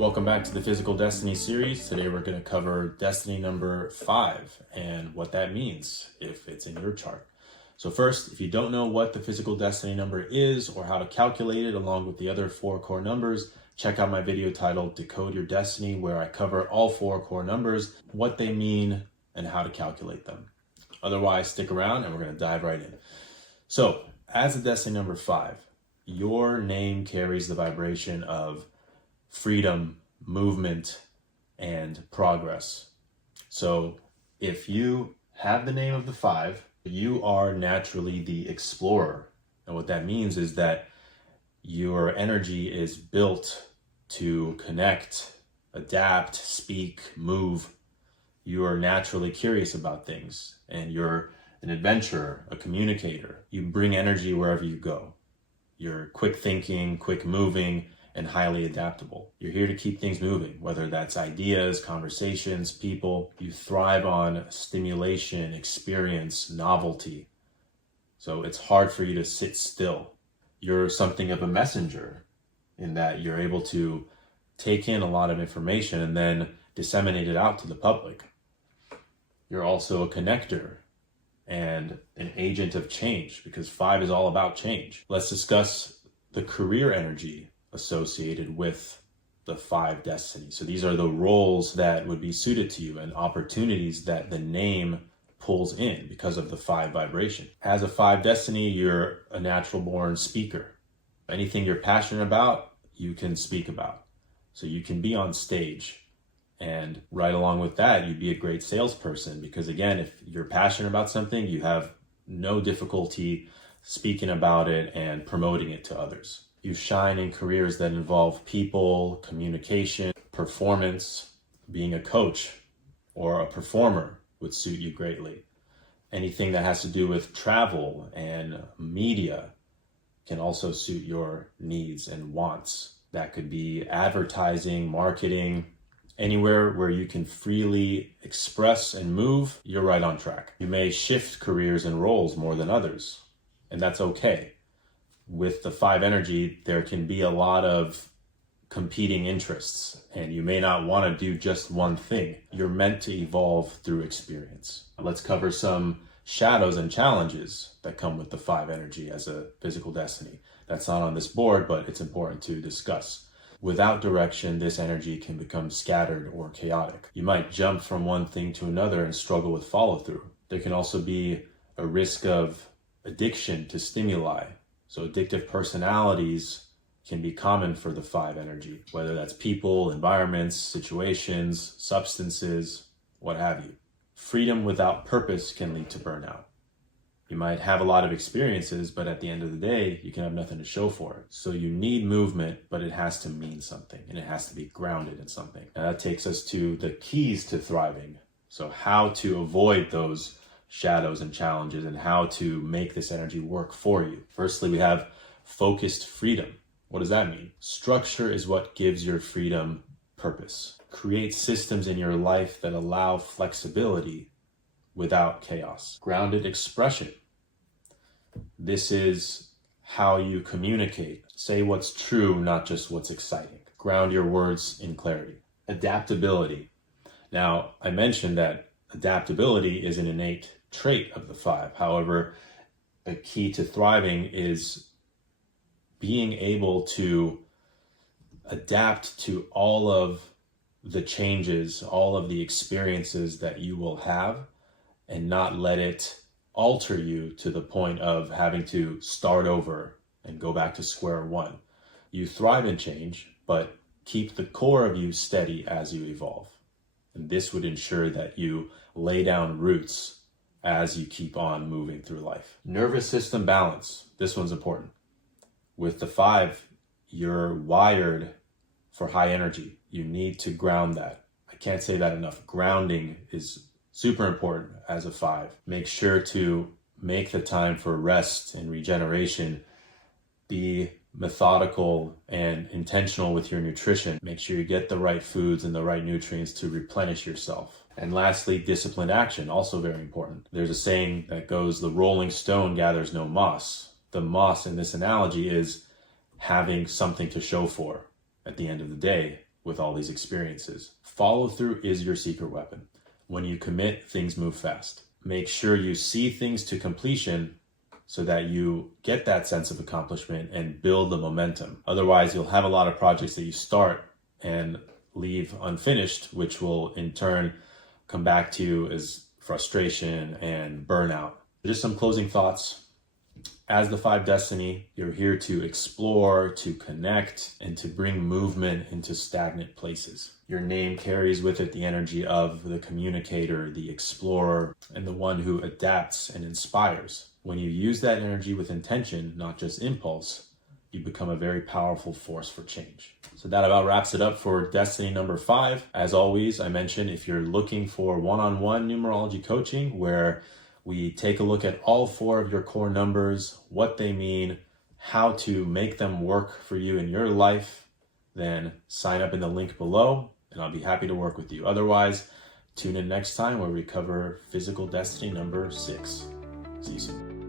Welcome back to the Physical Destiny series. Today we're going to cover destiny number 5 and what that means if it's in your chart. So first, if you don't know what the physical destiny number is or how to calculate it along with the other 4 core numbers, check out my video titled Decode Your Destiny, where I cover all 4 core numbers, what they mean, and how to calculate them. Otherwise, stick around and we're going to dive right in. So as a destiny number 5, your name carries the vibration of freedom, movement, and progress. So if you have the name of the 5, you are naturally the explorer. And what that means is that your energy is built to connect, adapt, speak, move. You are naturally curious about things, and you're an adventurer, a communicator. You bring energy wherever you go. You're quick thinking, quick moving, and highly adaptable. You're here to keep things moving, whether that's ideas, conversations, people. You thrive on stimulation, experience, novelty. So it's hard for you to sit still. You're something of a messenger in that you're able to take in a lot of information and then disseminate it out to the public. You're also a connector and an agent of change, because 5 is all about change. Let's discuss the career energy associated with the 5 destiny. So these are the roles that would be suited to you and opportunities that the name pulls in because of the 5 vibration. As a 5 destiny, you're a natural born speaker. Anything you're passionate about, you can speak about. So you can be on stage, and right along with that, you'd be a great salesperson, because again, if you're passionate about something, you have no difficulty speaking about it and promoting it to others. You shine in careers that involve people, communication, performance. Being a coach or a performer would suit you greatly. Anything that has to do with travel and media can also suit your needs and wants. That could be advertising, marketing, anywhere where you can freely express and move, you're right on track. You may shift careers and roles more than others, and that's okay. With the 5 energy, there can be a lot of competing interests, and you may not want to do just one thing. You're meant to evolve through experience. Let's cover some shadows and challenges that come with the 5 energy as a physical destiny. That's not on this board, but it's important to discuss. Without direction, this energy can become scattered or chaotic. You might jump from one thing to another and struggle with follow through. There can also be a risk of addiction to stimuli. So addictive personalities can be common for the 5 energy, whether that's people, environments, situations, substances, what have you. Freedom without purpose can lead to burnout. You might have a lot of experiences, but at the end of the day, you can have nothing to show for it. So you need movement, but it has to mean something, and it has to be grounded in something. And that takes us to the keys to thriving. So how to avoid those shadows and challenges, and how to make this energy work for you. Firstly, we have focused freedom. What does that mean? Structure is what gives your freedom purpose. Create systems in your life that allow flexibility without chaos. Grounded expression. This is how you communicate. Say what's true, not just what's exciting. Ground your words in clarity. Adaptability. Now, I mentioned that adaptability is an innate trait of the 5. However, a key to thriving is being able to adapt to all of the changes, all of the experiences that you will have, and not let it alter you to the point of having to start over and go back to square one. You thrive in change, but keep the core of you steady as you evolve. And this would ensure that you lay down roots as you keep on moving through life. Nervous system balance. This one's important. With the 5, you're wired for high energy. You need to ground that. I can't say that enough. Grounding is super important as a 5. Make sure to make the time for rest and regeneration. Be methodical and intentional with your nutrition. Make sure you get the right foods and the right nutrients to replenish yourself. And lastly, disciplined action, also very important. There's a saying that goes, the rolling stone gathers no moss. The moss in this analogy is having something to show for at the end of the day with all these experiences. Follow through is your secret weapon. When you commit, things move fast. Make sure you see things to completion so that you get that sense of accomplishment and build the momentum. Otherwise, you'll have a lot of projects that you start and leave unfinished, which will in turn come back to you as frustration and burnout. Just some closing thoughts. As the 5 Destiny, you're here to explore, to connect, and to bring movement into stagnant places. Your name carries with it the energy of the communicator, the explorer, and the one who adapts and inspires. When you use that energy with intention, not just impulse, you become a very powerful force for change. So that about wraps it up for Destiny number 5. As always, I mentioned if you're looking for one-on-one numerology coaching where we take a look at all 4 of your core numbers, what they mean, how to make them work for you in your life, then sign up in the link below and I'll be happy to work with you. Otherwise, tune in next time where we cover physical destiny number 6. See you soon.